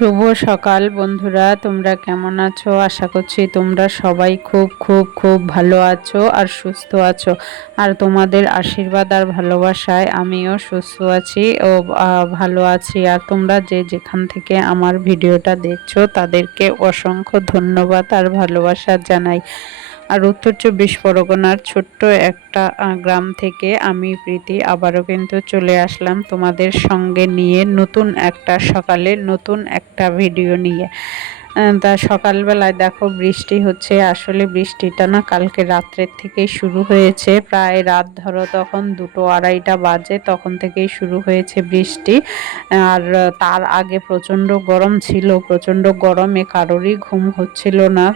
শুভ সকাল বন্ধুরা, তোমরা কেমন আছো? আশা করছি তোমরা সবাই খুব খুব খুব ভালো আছো আর সুস্থ আছো। আর তোমাদের আশীর্বাদ আর ভালোবাসায় আমিও সুস্থ আছি ও ভালো আছি। আর তোমরা যে যেখান থেকে আমার ভিডিওটা দেখছ, তাদেরকে অসংখ্য ধন্যবাদ আর ভালোবাসা জানাই। আর উত্তর চব্বিশ পরগনার ছোট্ট একটা গ্রাম থেকে আমি প্রীতি আবারও কিন্তু চলে আসলাম তোমাদের সঙ্গে নিয়ে নতুন একটা সকালে, নতুন একটা ভিডিও নিয়ে। তা সকালবেলায় দেখো বৃষ্টি হচ্ছে, আসলে বৃষ্টিটা না কালকে রাত্রের থেকেই শুরু হয়েছে, প্রায় রাত ধরো তখন দুটো আড়াইটা বাজে, তখন থেকেই শুরু হয়েছে বৃষ্টি। আর তার আগে প্রচণ্ড গরম ছিল, প্রচণ্ড গরমে কারোরই ঘুম হচ্ছিল না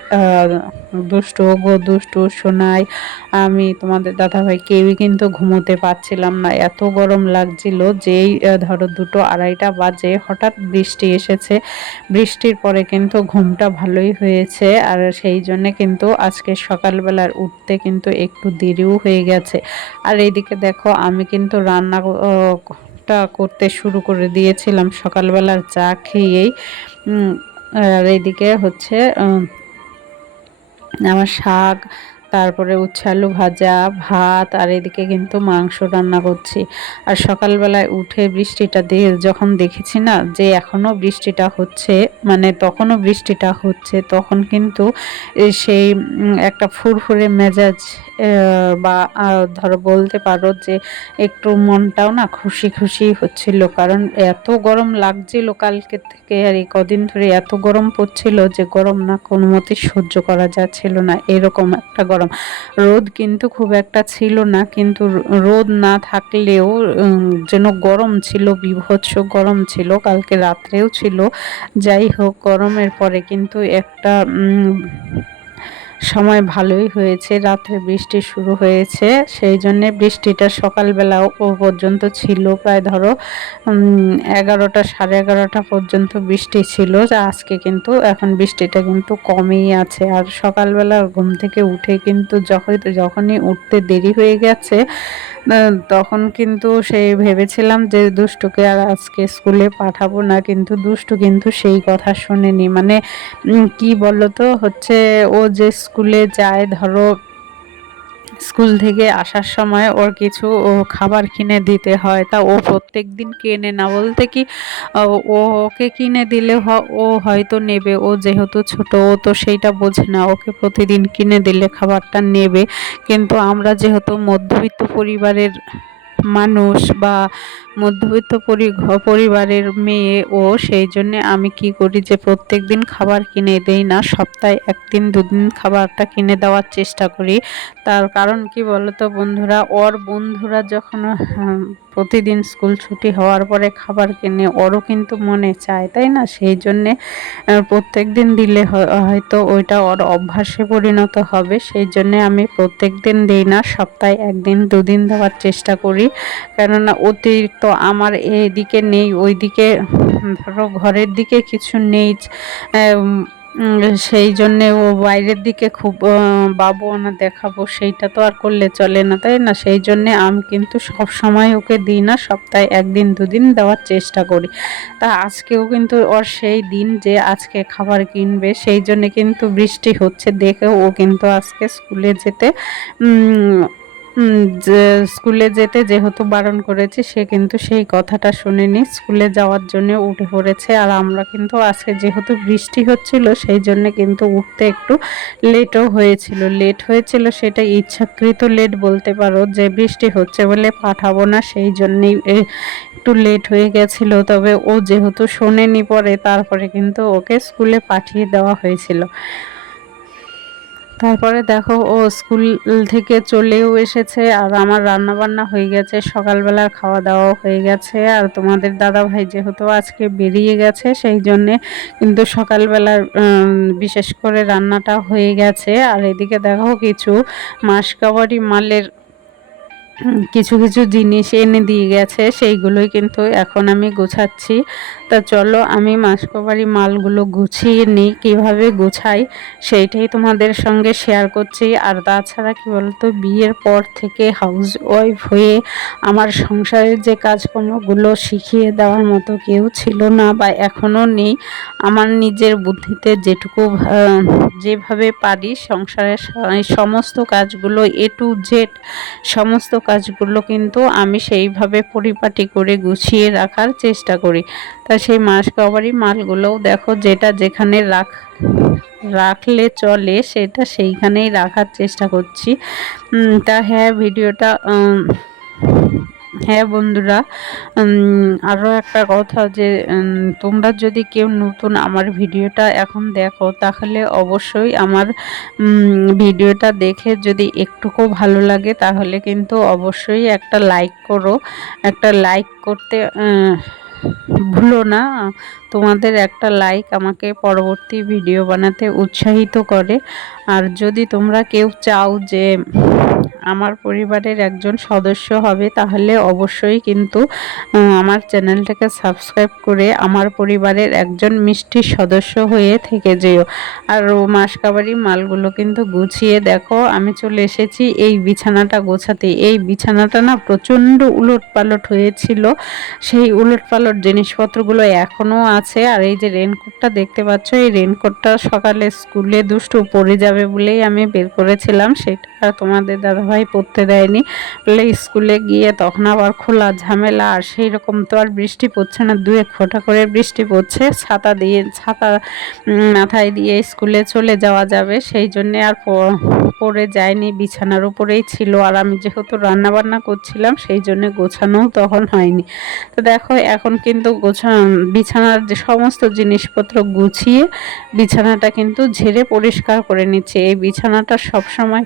দুষ্টু গো দুষ্টু শোনায়। আমি তোমাদের দাদাভাই কেউই কিন্তু ঘুমোতে পারছিলাম না। এত গরম লাগছিল যেই ধরো দুটো আড়াইটা বাজে, হঠাৎ বৃষ্টি এসেছে। বৃষ্টির পরে কিন্তু ঘুমটা ভালোই হয়েছে আর সেই জন্যে কিন্তু আজকে সকালবেলার উঠতে কিন্তু একটু দেরিও হয়ে গেছে। আর এইদিকে দেখো, আমি কিন্তু রান্না টা করতে শুরু করে দিয়েছিলাম সকালবেলার চা খেয়েই। আর এইদিকে হচ্ছে আমার শাক তারপরে উচ্ছে আলু ভাজা, ভাত আর এদিকে কিন্তু মাংস রান্না করছি। আর সকালবেলায় উঠে বৃষ্টিটা দিয়ে যখন দেখেছি না যে এখনও বৃষ্টিটা হচ্ছে মানে তখনও বৃষ্টিটা হচ্ছে, তখন কিন্তু সেই একটা ফুরফুরে মেজাজ বা ধরো বলতে পারো যে একটু মনটাও না খুশি খুশি হচ্ছিল। কারণ এত গরম লাগছিল কালকে থেকে আর এই কদিন ধরে এত গরম পড়ছিল যে গরম না কোনো মতে সহ্য করা যাচ্ছিল না। এরকম একটা গরম রোদ কিন্তু খুব একটা ছিল না, কিন্তু রোদ না থাকলেও যেন গরম ছিল, বিভৎস গরম ছিল, কালকে রাত্রেও ছিল। যাই হোক, গরমের পরে কিন্তু একটা সময় ভালোই হয়েছে রাতে বৃষ্টি শুরু হয়েছে, সেই জন্যে বৃষ্টিটা সকালবেলা ও পর্যন্ত ছিল প্রায় ধরো এগারোটা সাড়ে এগারোটা পর্যন্ত বৃষ্টি ছিল, যা আজকে কিন্তু এখন বৃষ্টিটা কিন্তু কমই আছে। আর সকালবেলা ঘুম থেকে উঠে কিন্তু যখন যখনই উঠতে দেরি হয়ে গেছে তখন কিন্তু সেই ভেবেছিলাম যে দুষ্টুকে আর আজকে স্কুলে পাঠাবো না, কিন্তু দুষ্টু কিন্তু সেই কথা শোনেনি। মানে কি বলতো? হচ্ছে ও যে স্কুলে যায়, ধরো স্কুল থেকে আসার সময় ওর কিছু, ও খাবার কিনে দিতে হয়। তা ও প্রত্যেক দিন কেনে না বলতে কি, ও, ওকে কিনে দিলে ও হয়তো নেবে। ও যেহেতু ছোট, ও তো সেইটা বোঝে না। ওকে প্রতিদিন কিনে দিলে খাবারটা নেবে। কিন্তু আমরা যেহেতু মধ্যবিত্ত পরিবারের মানুষ বা মধ্যবিত্ত পরিবারের মেয়ে ও সেই জন্যে আমি কি করি যে প্রত্যেক দিন খাবার কিনে দেই না, সপ্তাহে একদিন, দুদিন খাবারটা কিনে দেওয়ার চেষ্টা করি। তার কারণ কি বলতো বন্ধুরা? ওর বন্ধুরা যখন প্রতিদিন স্কুল ছুটি হওয়ার পরে খাবার কিনে, ওরও কিন্তু মনে চায়, তাই না? সেই জন্যে প্রত্যেক দিন দিলে হয়- হয়তো ওইটা ওর অভ্যাসে পরিণত হবে। সেই জন্যে আমি প্রত্যেক দিন দিই না, সপ্তাহে একদিন, দুদিন দেওয়ার চেষ্টা করি। কেননা অতিরিক্ত আমার এদিকে নেই, ওইদিকে, ধরো ঘরের দিকে কিছু নেই সেই জন্যে ও বাইরের দিকে খুব বাবু আনা দেখাবো, সেইটা তো আর করলে চলে না, তাই না? সেই জন্যে আমি কিন্তু সব সময় ওকে দিই না, সপ্তাহে একদিন, দুদিন দেওয়ার চেষ্টা করি। তা আজকেও কিন্তু ওর সেই দিন যে আজকে খাবার কিনবে, সেই জন্যে কিন্তু বৃষ্টি হচ্ছে, দেখে ও কিন্তু আজকে স্কুলে যেতে স্কুলে যেতে যেহেতু বারণ করেছি, সে কিন্তু সেই কথাটা শুনেনি। স্কুলে যাওয়ার জন্য উঠে পড়েছে আর আমরা কিন্তু আজকে যেহেতু বৃষ্টি হচ্ছিল, সেই জন্য কিন্তু উঠতে একটু লেটও হয়েছিল। লেট হয়েছিল সেটা ইচ্ছাকৃত লেট বলতে পারো যে বৃষ্টি হচ্ছে বলে পাঠাবো না, সেই জন্যেই একটু লেট হয়ে গেছিল। তবে ও যেহেতু শোনেনি পরে, তারপরে কিন্তু ওকে স্কুলে পাঠিয়ে দেওয়া হয়েছিল। তারপরে দেখো ও স্কুল থেকে চলেও এসেছে আর আমার রান্না বান্না হয়ে গেছে, সকালবেলার খাওয়া দাওয়া হয়ে গেছে। আর তোমাদের দাদা ভাই যেহেতু আজকে বেরিয়ে গেছে, সেই জন্যে কিন্তু সকালবেলার বিশেষ করে রান্নাটা হয়ে গেছে। আর এদিকে দেখো কিছু মাসকাবারি মালের কিছু কিছু জিনিস এনে দিয়ে গেছে, সেইগুলোই কিন্তু এখন আমি গোছাচ্ছি। তা চলো আমি মাসকবাড়ি মালগুলো গুছিয়ে নিই, কীভাবে গুছাই সেইটাই তোমাদের সঙ্গে শেয়ার করছি। আর তাছাড়া কী বলতো, বিয়ের পর থেকে হাউস ওয়াইফ হয়ে আমার সংসারের যে কাজকর্মগুলো শিখিয়ে দেওয়ার মতো কেউ ছিল না বা এখনও নেই। আমার নিজের বুদ্ধিতে যেটুকু যেভাবে পারি সংসারের সমস্ত কাজগুলো এ টু জেড সমস্ত কাজগুলো কিন্তু আমি সেইভাবে পরিপাটি করে গুছিয়ে রাখার চেষ্টা করি। তা সেই মাস কভারি মালগুলোও দেখো যেটা যেখানে রাখ, রাখলে চলে সেটা সেইখানেই রাখার চেষ্টা করছি। তা হ্যাঁ ভিডিওটা হ্যাঁ বন্ধুরা আরও একটা কথা যে তোমরা যদি কেউ নতুন আমার ভিডিওটা এখন দেখো, তাহলে অবশ্যই আমার ভিডিওটা দেখে যদি একটুকু ভালো লাগে, তাহলে কিন্তু অবশ্যই একটা লাইক করো। একটা লাইক করতে ভুলো না। তোমাদের একটা লাইক আমাকে পরবর্তী ভিডিও বানাতে উৎসাহিত করে। আর যদি তোমরা কেউ চাও যে আমার পরিবারের একজন সদস্য হবে, তাহলে অবশ্যই কিন্তু আমার চ্যানেলটাকে সাবস্ক্রাইব করে আমার পরিবারের একজন মিষ্টি সদস্য হয়ে থেকে যেও। আর মাসকাবারি মালগুলো কিন্তু গুছিয়ে দেখো, আমি চলে এসেছি এই বিছানাটা গোছাতে। এই বিছানাটা না প্রচণ্ড উলট পালট হয়েছিল। সেই উলট পালট জিনিসপত্রগুলো এখনও আছে আর এই যে রেনকোটটা দেখতে পাচ্ছ, এই রেনকোটটা সকালে স্কুলে দুষ্টু পড়ে যাবে বলেই আমি বের করেছিলাম, সেটা তোমাদের দাদাভাই পড়তে দেয়নি। বলে স্কুলে গিয়ে তখন আবার খোলা ঝামেলা আর সেই রকম তো আর বৃষ্টি পড়ছে না। দু এক ফোঁটা করে বৃষ্টি পড়ছে। ছাতা দিয়ে, ছাতা মাথায় দিয়ে স্কুলে চলে যাওয়া যাবে। সেই জন্যে আর পড়ে যায়নি। বিছানার উপরেই ছিল। আর আমি যেহেতু রান্না বান্না করছিলাম, সেই জন্যে গোছানোও তখন হয়নি। তো দেখো, এখন কিন্তু গোছা, বিছানার যে সমস্ত জিনিসপত্র গুছিয়ে বিছানাটা কিন্তু ঝেড়ে পরিষ্কার করে নিচ্ছে। এই বিছানাটা সবসময়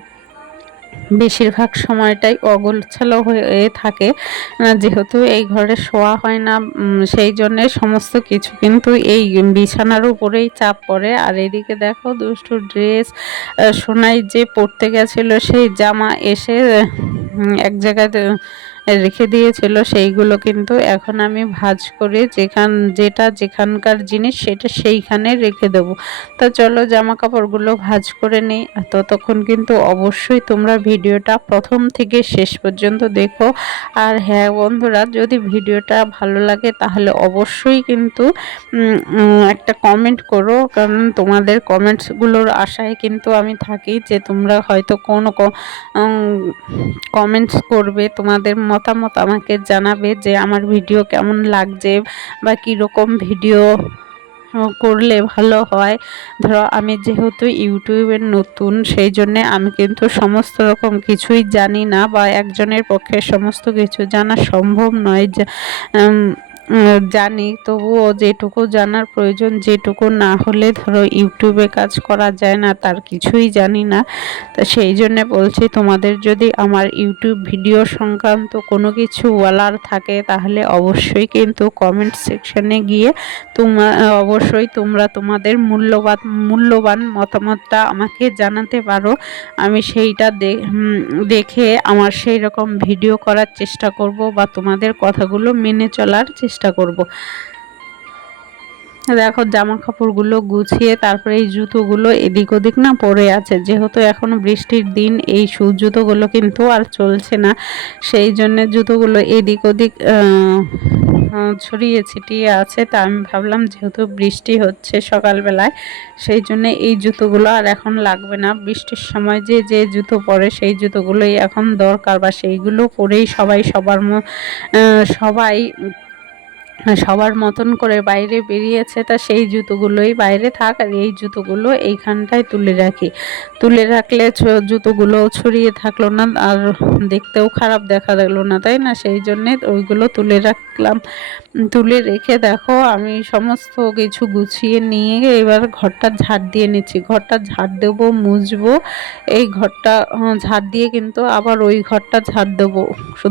বেশিরভাগ সময়টাই অগোছালো হয়ে থাকে। যেহেতু এই ঘরে শোয়া হয় না সেই জন্যে সমস্ত কিছু কিন্তু এই বিছানার উপরেই চাপ পড়ে। আর এদিকে দেখো দুষ্টু ড্রেস সোনাই যে পড়তে গেছিল সেই জামা এসে এক জায়গায় রেখে দিয়েছিল, সেইগুলো কিন্তু এখন আমি ভাজ করে যেখান, যেটা যেখানকার জিনিস সেটা সেইখানে রেখে দেবো। তো চলো জামা কাপড়গুলো ভাজ করে নিই। ততক্ষণ কিন্তু অবশ্যই তোমরা ভিডিওটা প্রথম থেকে শেষ পর্যন্ত দেখো। আর হ্যাঁ বন্ধুরা, যদি ভিডিওটা ভালো লাগে তাহলে অবশ্যই কিন্তু একটা কমেন্ট করো। কারণ তোমাদের কমেন্টসগুলোর আশায় কিন্তু আমি থাকি যে তোমরা হয়তো কোনো কমেন্টস করবে তোমাদের মতামত আমাকে জানাবে যে আমার ভিডিও কেমন লাগছে বা কীরকম ভিডিও করলে ভালো হয়। ধরো আমি যেহেতু ইউটিউবের নতুন, সেই জন্যে আমি কিন্তু সমস্ত রকম কিছুই জানি না বা একজনের পক্ষে সমস্ত কিছু জানা সম্ভব নয় জানি, তবুও যেটুকু জানার প্রয়োজন, যেটুকু না হলে ধরো ইউটিউবে কাজ করা যায় না, তার কিছুই জানি না। তা সেই জন্যে বলছি, তোমাদের যদি আমার ইউটিউব ভিডিও সংক্রান্ত কোনো কিছু বলার থাকে, তাহলে অবশ্যই কিন্তু কমেন্ট সেকশনে গিয়ে তোমার অবশ্যই তোমরা তোমাদের মূল্যবান মূল্যবান মতামতটা আমাকে জানাতে পারো। আমি সেইটা দেখে আমার সেই রকম ভিডিও করার চেষ্টা করব বা তোমাদের কথাগুলো মেনে চলার চেষ্টা চেষ্টা করব। দেখো জামা কাপড়গুলো গুছিয়ে তারপরে এই জুতোগুলো এদিক ওদিক না পরে আছে। যেহেতু এখন বৃষ্টির দিন, এই শু জুতোগুলো কিন্তু আর চলছে না। সেই জন্য জুতোগুলো এদিক ওদিক ছড়িয়ে ছিটিয়ে আছে। তা আমি ভাবলাম যেহেতু বৃষ্টি হচ্ছে সকালবেলায়, সেই জন্য এই জুতোগুলো আর এখন লাগবে না। বৃষ্টির সময় যে যে জুতো পরে সেই জুতোগুলোই এখন দরকার, বা সেইগুলো পরেই সবাই সবার সবাই সবার মতন করে বাইরে বেরিয়েছে, তা সেই জুতোগুলোই বাইরে থাক আর এই জুতোগুলো এইখানটায় তুলে রাখি। তুলে রাখলে জুতোগুলো ছড়িয়ে থাকল না আর দেখতেও খারাপ দেখা গেলো না, তাই না? সেই জন্যে ওইগুলো তুলে রাখলাম। তুলে রেখে দেখো, আমি সমস্ত কিছু গুছিয়ে নিয়ে এবার ঘরটা ঝাড় দিয়ে নিচ্ছি। ঘরটা ঝাড় দেবো, মুছবো। এই ঘরটা ঝাড় দিয়ে কিন্তু আবার ওই ঘরটা ঝাড় দেবো।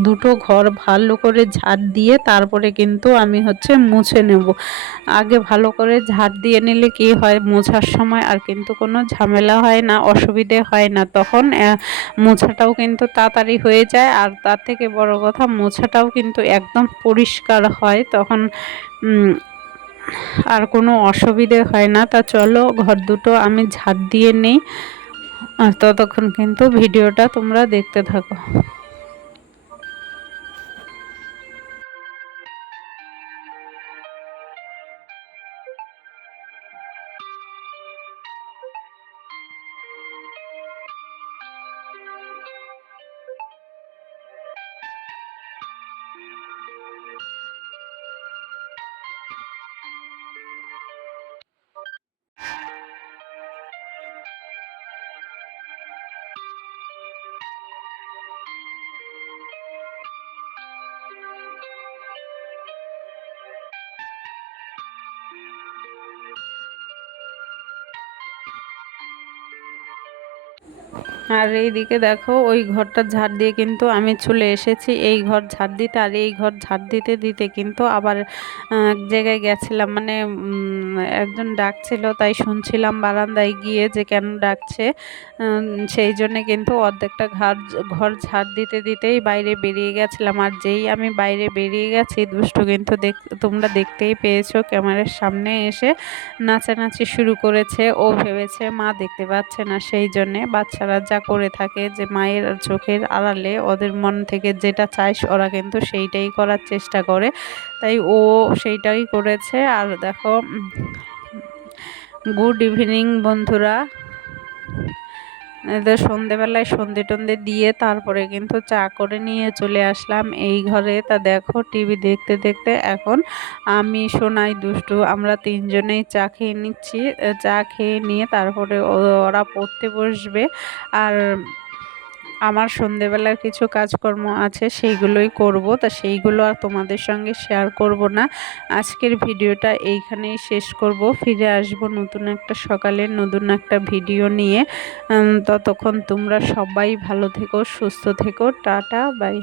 দুটো ঘর ভালো করে ঝাড় দিয়ে তারপরে কিন্তু আমি আমি হচ্ছে মুছে নেব। আগে ভালো করে ঝাড় দিয়ে নিলে কি হয়? মোছার সময় আর কিন্তু কোনো ঝামেলা হয় না, অসুবিধে হয় না। তখন মোছাটাও কিন্তু তাড়াতাড়ি হয়ে যায় আর তার থেকে বড় কথা, মোছাটাও কিন্তু একদম পরিষ্কার হয়। তখন আর কোনো অসুবিধে হয় না। তা চলো, ঘর দুটো আমি ঝাড় দিয়ে নেই। আর ততক্ষণ কিন্তু ভিডিওটা তোমরা দেখতে থাকো। আর এইদিকে দেখো, ওই ঘরটা ঝাড় দিয়ে কিন্তু আমি চলে এসেছি। এই ঘর ঝাড় দিতে আর এই ঘর ঝাড় দিতে দিতে কিন্তু আবার এক জায়গায় গেছিলাম। মানে একজন ডাকছিল, তাই শুনছিলাম বারান্দায় গিয়ে যে কেন ডাকছে। সেই জন্যে কিন্তু অর্ধেকটা ঘর ঘর ঝাড় দিতে দিতেই বাইরে বেরিয়ে গেছিলাম। আর যেই আমি বাইরে বেরিয়ে গেছি, দুষ্টু কিন্তু দেখ, তোমরা দেখতেই পেয়েছ, ক্যামেরার সামনে এসে নাচানাচি শুরু করেছে। ও ভেবেছে, মা দেখতে পাচ্ছে না। সেই জন্যে বাচ্চারা যা করে থাকে যে মায়ের চোখের আড়ালে ওদের মন থেকে যেটা চায় ওরা কিন্তু সেইটাই করার চেষ্টা করে। তাই ও সেইটাই করেছে। আর দেখো গুড ইভিনিং বন্ধুরা। সন্ধেবেলায় সন্ধে টন্ধে দিয়ে তারপরে কিন্তু চা করে নিয়ে চলে আসলাম। এই ঘরে তা দেখো, টিভি দেখতে দেখতে এখন আমি, সোনাই, দুষ্টু আমরা তিনজনেই চা খেয়ে নিচ্ছি। চা খেয়ে নিয়ে তারপরে ওরা পড়তে বসবে। আর আমার সন্ধেবেলার কিছু কাজকর্ম আছে, সেইগুলোই করব। তা সেইগুলো আর তোমাদের সঙ্গে শেয়ার করব না। আজকের ভিডিওটা এইখানেই শেষ করব। ফিরে আসব নতুন একটা সকালে, নতুন একটা ভিডিও নিয়ে। ততক্ষণ তোমরা সবাই ভালো থেকো, সুস্থ থেকো। Tata bye